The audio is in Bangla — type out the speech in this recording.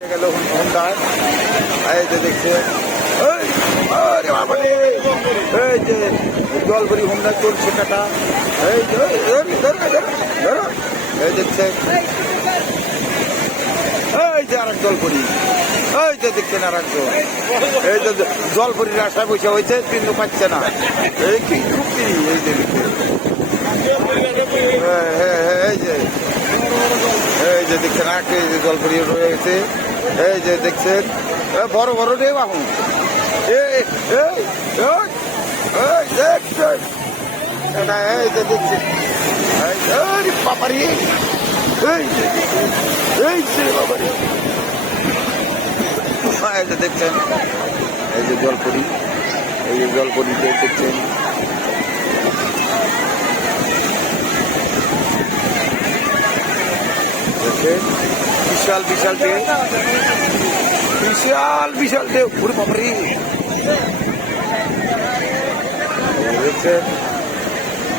গেল হোন্ডায়, এই যে দেখছে এই যে জলপরি হোন্ডা চলছে কাটা, এই যে এই দেখছে, এই যে আর এক জলপরি, এই যে দেখছেন আর একজন, এই যে জলপরির আশায় বসে হয়েছে কিন্তু পাচ্ছে না, এই কি টুপি, এই যে এই যে দেখছেন আগে এই যে জলপরি রয়ে গেছে, এই যে দেখছেন বড় বড় রে বাহু, এই যে দেখছেন বাবারি, এই যে বাবারি, এই যে দেখছেন এই যে জলপরি, এই যে জলপরি দেখছেন, বিশাল বিশাল ঢেউ, বিশাল বিশাল ঢেউ, পুরো বাবারি দেখছেন।